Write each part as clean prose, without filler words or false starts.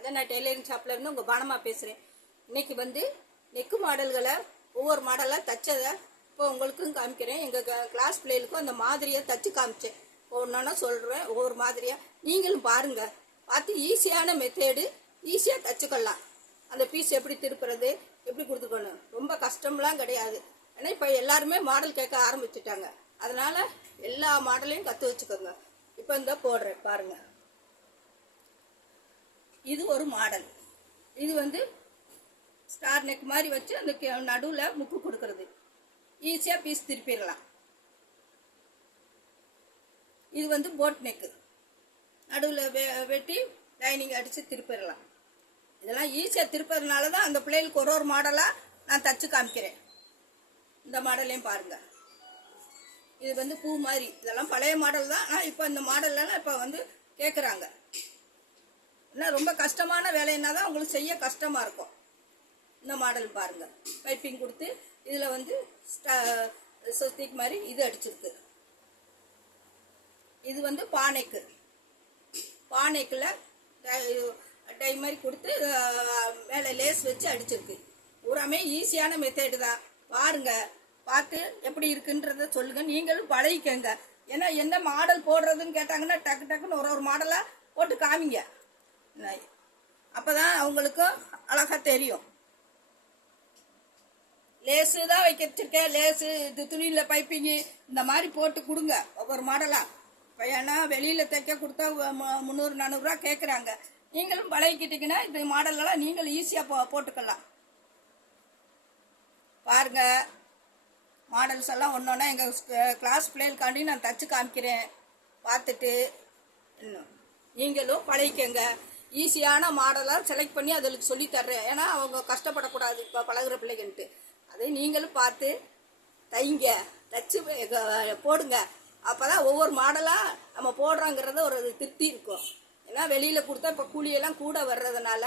Sanjana tailoring ஷாப்ல இருந்து உங்க பானமா பேசுறேன். இன்னைக்கு வந்து நெக்கு மாடல்களை ஒவ்வொரு மாடலா தச்சதை இப்போ உங்களுக்கும் காமிக்கிறேன். எங்க கிளாஸ் பிள்ளைகளுக்கும் அந்த மாதிரியை தச்சு காமிச்சேன். ஒன்னொன்னா சொல்றேன், ஒவ்வொரு மாதிரியா நீங்களும் பாருங்க. பார்த்து ஈஸியான மெத்தேடு, ஈஸியா தச்சுக்கலாம். அந்த பீஸ் எப்படி திருப்புறது, எப்படி கொடுத்துக்கணும், ரொம்ப கஷ்டம்லாம் கிடையாது. ஏன்னா இப்போ எல்லாருமே மாடல் கேட்க ஆரம்பிச்சுட்டாங்க. அதனால எல்லா மாடலையும் கற்று வச்சுக்கோங்க. இப்போ இந்த போடுறேன் பாருங்க. இது ஒரு மாடல். இது வந்து ஸ்டார் நெக் மாதிரி வச்சு அந்த நடுவில் முக்கு கொடுக்கறது. ஈஸியாக பீஸ் திருப்பிடலாம். இது வந்து போட் நெக்கு, நடுவில் வெட்டி லைனிங் அடித்து திருப்பிடலாம். இதெல்லாம் ஈஸியாக திருப்பறதுனால தான் அந்த பிள்ளைகளுக்கு ஒரு மாடலாக நான் தச்சு காமிக்கிறேன். இந்த மாடலையும் பாருங்கள். இது வந்து பூ மாதிரி, இதெல்லாம் பழைய மாடல் தான். ஆனால் இப்போ இந்த மாடல்லாம் இப்போ வந்து கேட்குறாங்க. ஏன்னா ரொம்ப கஷ்டமான வேலைன்னா தான் உங்களுக்கு செய்ய கஷ்டமாக இருக்கும். இந்த மாடல் பாருங்கள். பைப்பிங் கொடுத்து இதில் வந்து சொஸ்திக் மாதிரி இது அடிச்சிருக்கு. இது வந்து பானைக்கு, பானைக்குள்ள டை மாதிரி கொடுத்து மேலே லேஸ் வச்சு அடிச்சிருக்கு. பூராமே ஈஸியான மெத்தேடு தான். பாருங்க, பார்த்து எப்படி இருக்குன்றத சொல்லுங்க. நீங்களும் பழகிக்கங்க. ஏன்னா என்ன மாடல் போடுறதுன்னு கேட்டாங்கன்னா டக்கு டக்குன்னு ஒரு மாடலாக போட்டு காமிங்க. அப்பதான் அவங்களுக்கும் அழகா தெரியும். லேசு தான் வச்சிருக்கேன். லேசு, இது துணியில பைப்பிங்கு இந்த மாதிரி போட்டு கொடுங்க ஒவ்வொரு மாடலா. இப்போ ஏன்னா வெளியில தைக்க கொடுத்தா 300-400 ரூபா கேட்குறாங்க. நீங்களும் பழகிக்கிட்டீங்கன்னா இந்த மாடலெல்லாம் நீங்கள் ஈஸியாக போட்டுக்கலாம். பாருங்க, மாடல்ஸ் எல்லாம் ஒன்றொன்னா எங்கள் கிளாஸ் பிள்ளைகளுக்காண்டி நான் தச்சு காமிக்கிறேன். பார்த்துட்டு இன்னும் நீங்களும் பழகிக்கங்க. ஈஸியான மாடலாக செலக்ட் பண்ணி அதில் சொல்லி தர்றேன். ஏன்னா அவங்க கஷ்டப்படக்கூடாது இப்போ பழகுற பிள்ளைகன்ட்டு. அதை நீங்களும் பார்த்து தைங்க, தச்சு போடுங்க. அப்போ தான் ஒவ்வொரு மாடலாக நம்ம போடுறோங்கிறத ஒரு திருப்தி இருக்கும். ஏன்னா வெளியில் கொடுத்தா இப்போ கூலியெல்லாம் கூட வர்றதுனால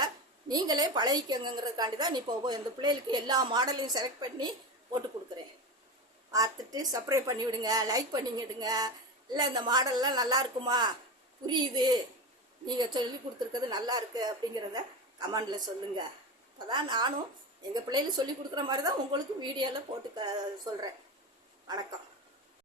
நீங்களே பழகிக்கங்கிறதுக்காண்டி தான் இப்போ இந்த பிள்ளைகளுக்கு எல்லா மாடலையும் செலக்ட் பண்ணி போட்டு கொடுக்குறேன். பார்த்துட்டு சப்ஸ்கிரைப் பண்ணி விடுங்க, லைக் பண்ணிவிடுங்க. இல்லை இந்த மாடல்லாம் நல்லா இருக்குமா, புரியுது, நீங்கள் சொல்லி கொடுத்துருக்கிறது நல்லா இருக்கு அப்படிங்கிறத கமெண்டில் சொல்லுங்கள். அப்போ தான் நானும் எங்கள் பிள்ளைகளுக்கு சொல்லி கொடுக்குற மாதிரி தான் உங்களுக்கு வீடியோவில் போட்டு சொல்கிறேன். வணக்கம்.